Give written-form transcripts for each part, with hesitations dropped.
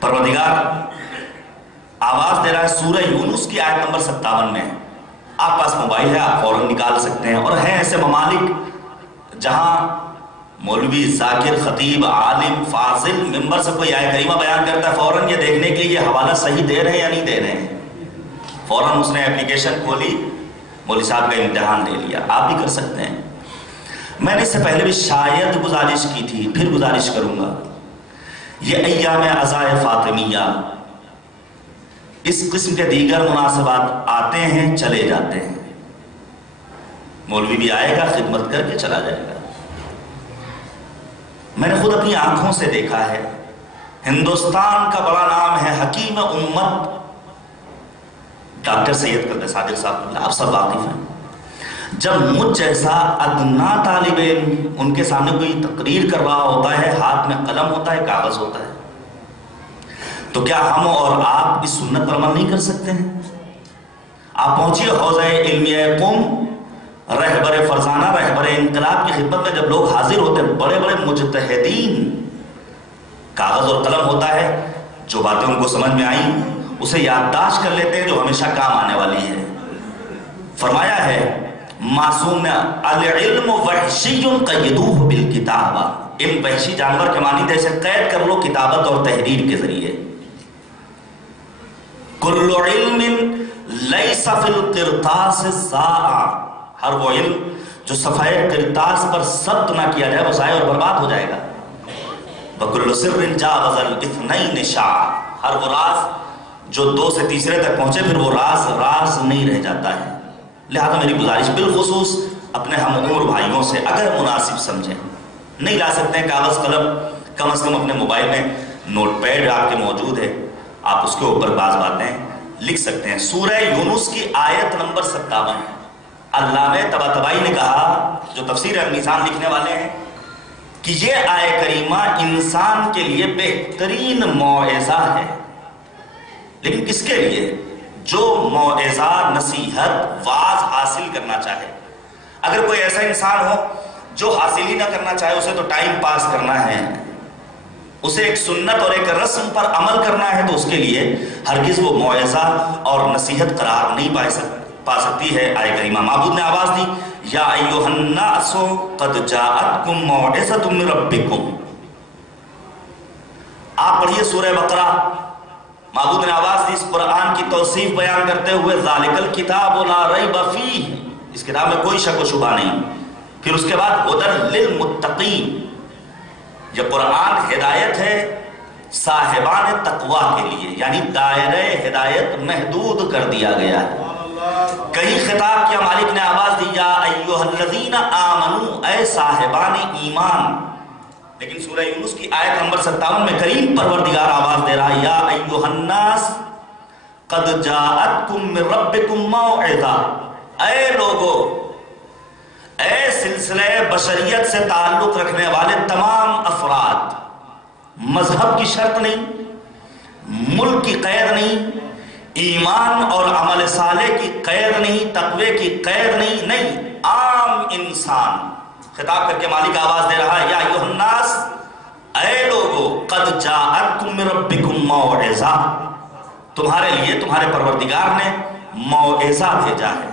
پروردگار آواز دے رہا ہے سورہ یونس کی آیت نمبر 57 میں. آپ پاس موبائل ہے، آپ فوراً نکال سکتے ہیں. اور ہیں ایسے ممالک جہاں مولوی، ذاکر، خطیب، عالم، فاضل ممبر سے کوئی آیت کریمہ بیان کرتا ہے، فوراً یہ دیکھنے کے لیے حوالہ صحیح دے رہے ہیں یا نہیں دے رہے ہیں. فوراً اس نے اپلیکیشن کھولی، مولوی صاحب کا امتحان لے لیا. آپ بھی کر سکتے ہیں. میں نے اس سے پہلے بھی شاید گزارش کی تھی، پھر گزارش کروں گا. یہ ایام عزائے فاطمیہ، اس قسم کے دیگر مناسبات آتے ہیں چلے جاتے ہیں. مولوی بھی آئے گا، خدمت کر کے چلا جائے گا. میں نے خود اپنی آنکھوں سے دیکھا ہے. ہندوستان کا بڑا نام ہے حکیم امت ڈاکٹر سید قدس صادق صاحب، آپ سب واقف ہیں. جب مجھ جیسا ادنا طالب علم ان کے سامنے کوئی تقریر کر رہا ہوتا ہے، ہاتھ میں قلم ہوتا ہے، کاغذ ہوتا ہے، تو کیا ہم اور آپ اس سنت پر عمل نہیں کر سکتے ہیں؟ آپ پہنچیے حوضہ علمیہ قم، رہبر فرزانہ، رہبر انقلاب کی خدمت میں جب لوگ حاضر ہوتے ہیں، بڑے بڑے مجتہدین، کاغذ اور قلم ہوتا ہے، جو باتیں ان کو سمجھ میں آئیں اسے یادداشت کر لیتے ہیں جو ہمیشہ کام آنے والی ہے. فرمایا ہے معصوم نے العلم وحشی قیدوہ بالکتابہ، علم وحشی جانور کے مانند ہے، اسے قید کر لو کتابت اور تحریر کے ذریعے. کل علم لیس فی القرطاس ضاع، ہر وہ علم جو صفحہ قرطاس پر ثبت نہ کیا جائے وہ ضائع اور برباد ہو جائے گا. وَكُلُّ سِرٍ جَاوَزَ الْإِثْنَيْنِ شَاعَ، ہر وہ راز جو 2 سے تیسرے تک پہنچے پھر وہ راز نہیں رہ جاتا ہے. لہذا میری گزارش بالخصوص اپنے ہم عمر بھائیوں سے، اگر مناسب سمجھیں، نہیں لا سکتے ہیں کاغذ قلم، کم از کم اپنے موبائل میں نوٹ پیڈ آپ کے موجود ہے، آپ اس کے اوپر بعض باتیں لکھ سکتے ہیں. سورہ یونس کی آیت نمبر 57. علامہ طباطبائی نے کہا، جو تفسیر المیزان لکھنے والے ہیں، کہ یہ آیت کریمہ انسان کے لیے بہترین موعظہ ہے. لیکن کس کے لیے؟ جو موعظہ، نصیحت، واعظ حاصل کرنا چاہے. اگر کوئی ایسا انسان ہو جو حاصل ہی نہ کرنا چاہے، اسے تو ٹائم پاس کرنا ہے، اسے ایک سنت اور ایک رسم پر عمل کرنا ہے، تو اس کے لیے ہرگز وہ موعظہ اور نصیحت قرار نہیں پا سکتی ہے آیت کریمہ. معبود نے آواز دی، یا ایھا الناس قد جاءتکم موعظۃ من ربکم. آپ پڑھیے سورہ بقرہ. معبود نے آواز دی اس قرآن کی توصیف بیان کرتے ہوئے، ذالک الکتاب لا ریب فیہ، اس کتاب میں کوئی شک و شبہ نہیں. پھر اس کے بعد ھدی للمتقین، یہ قرآن ہدایت ہے صاحبان تقوی کے لیے، یعنی دائرہ ہدایت محدود کر دیا گیا ہے. کہیں خطاب کیا، مالک نے آواز دی، یا ایھا الذین آمنوا، اے صاحبان ایمان. لیکن سورہ یونس کی آیت نمبر 57 میں کریم پروردگار آواز دے رہا ہے، یا ایھا الناس قد جاءتکم من ربکم موعظہ، اے لوگو، اے سلسلہ بشریت سے تعلق رکھنے والے تمام افراد. مذہب کی شرط نہیں، ملک کی قید نہیں، ایمان اور عمل صالح کی قید نہیں، تقوی کی قید نہیں، عام انسان. خطاب کر کے مالک آواز دے رہا ہے، یا ایھا الناس، اے لوگو، قد جاءتکم من ربکم موعظہ، تمہارے لیے تمہارے پروردگار نے موعظہ بھیجا ہے.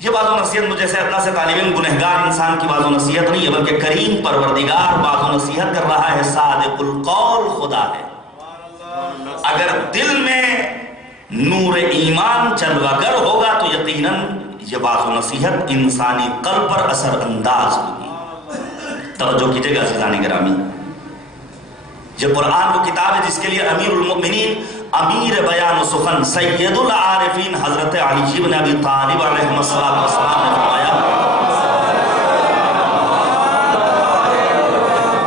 یہ بعض و نصیحت مجھ جیسے ادنا سے طالب علم گنہگار انسان کی بعض و نصیحت نہیں ہے، بلکہ کریم پروردگار بعض و نصیحت کر رہا ہے. صادق القول خدا ہے. اگر دل میں نور ایمان جلوگر ہوگا تو یقیناً یہ بعض و نصیحت انسانی قلب پر اثر انداز ہوگی. توجہ کیجئے گا عزیزان گرامی، یہ قرآن وہ کتاب ہے جس کے لیے امیر المؤمنین، امیر بیان و سخن، سید العارفین حضرت علی بن ابی طالب علیہ السلام نے فرمایا،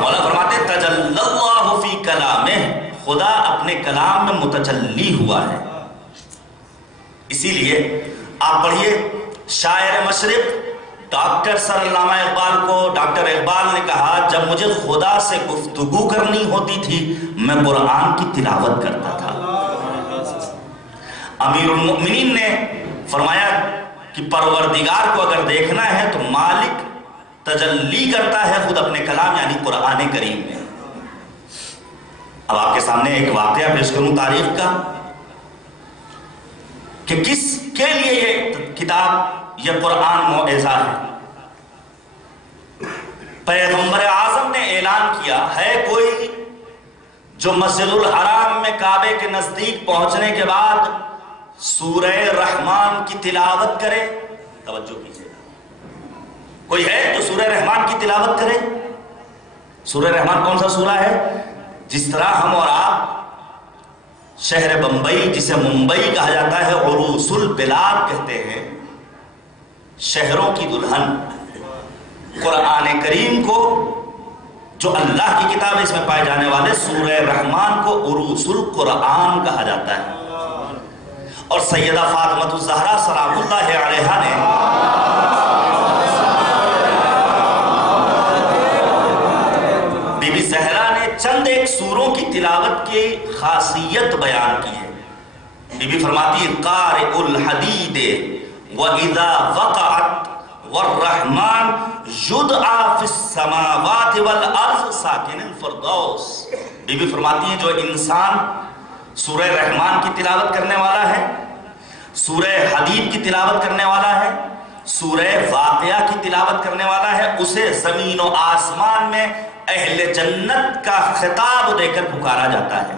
مولا فرماتے تجلی اللہ فی کلامہ، خدا اپنے کلام میں متجلی ہوا ہے. اسی لیے آپ پڑھیے شاعر مشرق ڈاکٹر سر علامہ اقبال کو. ڈاکٹر اقبال نے کہا، جب مجھے خدا سے گفتگو کرنی ہوتی تھی میں قرآن کی تلاوت کرتا تھا. امیر المؤمنین نے فرمایا کہ پروردگار کو اگر دیکھنا ہے تو مالک تجلی کرتا ہے خود اپنے کلام یعنی قرآن کریم میں. اب آپ کے سامنے ایک واقعہ پیش کروں تاریخ کا کہ کس کے لیے یہ کتاب، یہ قرآن موعظہ ہے۔ پیغمبر اعظم نے اعلان کیا ہے کوئی جو مسجد الحرام میں کعبے کے نزدیک پہنچنے کے بعد سورہ رحمان کی تلاوت کرے؟ توجہ کیجیے، کوئی ہے جو سورہ رحمان کی تلاوت کرے؟ سورہ رحمان کون سا سورہ ہے؟ جس طرح ہم اور آپ شہر بمبئی، جسے ممبئی کہا جاتا ہے، عروس البلاد کہتے ہیں، شہروں کی دلہن، قرآن کریم کو جو اللہ کی کتاب ہے اس میں پائے جانے والے سورہ رحمان کو عروس القرآن کہا جاتا ہے۔ اور سیدہ فاطمہ الزہرا سلام اللہ علیہا نے بی بی زہرا نے چند ایک سوروں کی تلاوت کی خاصیت بیان کی ہے۔ بی بی فرماتی ہے قارئ الحدید وَإِذَا وَقَعَتْ والرحمن یدعا فی السماوات والارض ساکن الفردوس۔ بی بی فرماتی ہیں جو انسان سورہ رحمان کی تلاوت کرنے والا ہے، سورہ حدید کی تلاوت کرنے والا ہے، سورہ واقعہ کی تلاوت کرنے والا ہے، اسے زمین و آسمان میں اہل جنت کا خطاب دے کر پکارا جاتا ہے۔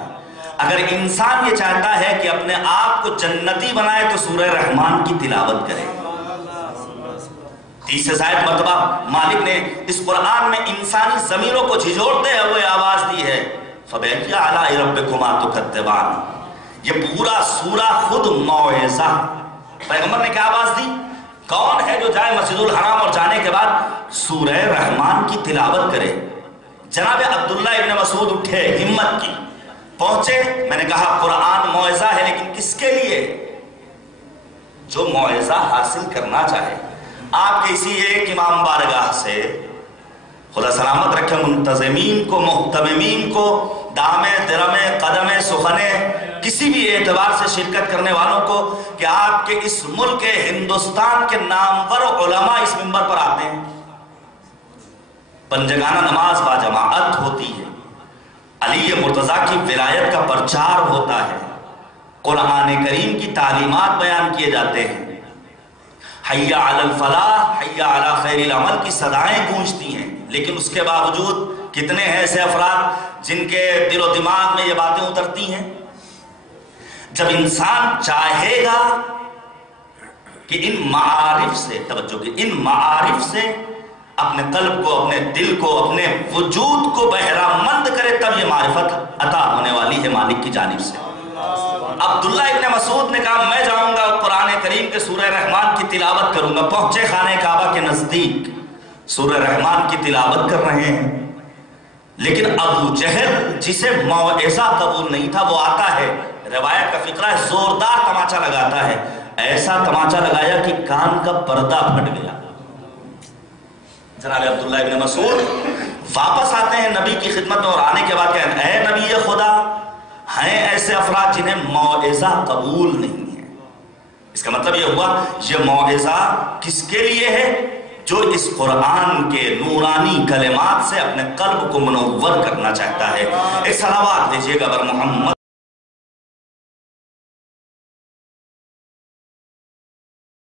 اگر انسان یہ چاہتا ہے کہ اپنے آپ کو جنتی بنائے تو سورہ رحمان کی تلاوت کرے۔ 30 سے زائد مرتبہ مالک نے اس قرآن میں انسانی ضمیروں کو جھجھوڑتے ہوئے آواز دی ہے فَبِأَيِّ آلَاءِ رَبِّكُمَا تُكَذِّبَانِ۔ یہ پورا سورہ خود موعظہ۔ پیغمبر نے کیا آواز دی؟ کون ہے جو جائے مسجد الحرام اور جانے کے بعد سورہ رحمان کی تلاوت کرے؟ جناب عبداللہ ابن مسعود اٹھے، ہمت کی، پہنچے۔ میں نے کہا قرآن موعظہ ہے، لیکن کس کے لیے؟ جو موعظہ حاصل کرنا چاہے۔ آپ کے اسی ایک امام بارگاہ سے خدا سلامت رکھے منتظمین کو، محتممین کو، دامے درمے قدمے سخنے کسی بھی اعتبار سے شرکت کرنے والوں کو کہ آپ کے اس ملک ہندوستان کے نامور علماء اس منبر پر آتے ہیں، پنجگانہ نماز با جماعت ہوتی ہے، علی مرتضیٰ کی ولایت کا پرچار ہوتا ہے، قرآن کریم کی تعلیمات بیان کیے جاتے ہیں، حی علی الفلاح، حی علی خیر العمل کی صدائیں گونجتی ہیں، لیکن اس کے باوجود کتنے ہیں ایسے افراد جن کے دل و دماغ میں یہ باتیں اترتی ہیں؟ جب انسان چاہے گا کہ ان معارف سے، توجہ کہ ان معارف سے اپنے قلب کو، اپنے دل کو، اپنے وجود کو بہرہ مند کرے، تب یہ معرفت عطا ہونے والی ہے مالک کی جانب سے۔ عبداللہ ابن مسعود نے کہا میں جاؤں گا قرآن کریم کے سورہ رحمان کی تلاوت کروں گا۔ پہنچے خانہ کعبہ کے نزدیک، سورہ رحمان کی تلاوت کر رہے ہیں، لیکن ابو جہل جسے موعظہ قبول نہیں تھا وہ آتا ہے، روایت کا فقرہ ہے، زوردار تماچا لگاتا ہے، ایسا تماچا لگایا کہ کان کا پردہ پھٹ گیا۔ جناب عبداللہ ابن مسعود واپس آتے ہیں نبی کی خدمت میں، اور آنے کے بعد کہتے ہیں اے نبی خدا، ہیں ایسے افراد جنہیں موعظہ قبول نہیں ہے۔ اس کا مطلب یہ ہوا یہ موعظہ کس کے لیے ہے؟ جو اس قرآن کے نورانی کلمات سے اپنے قلب کو منور کرنا چاہتا ہے۔ ایک صلوات دیجیے گا بر محمد۔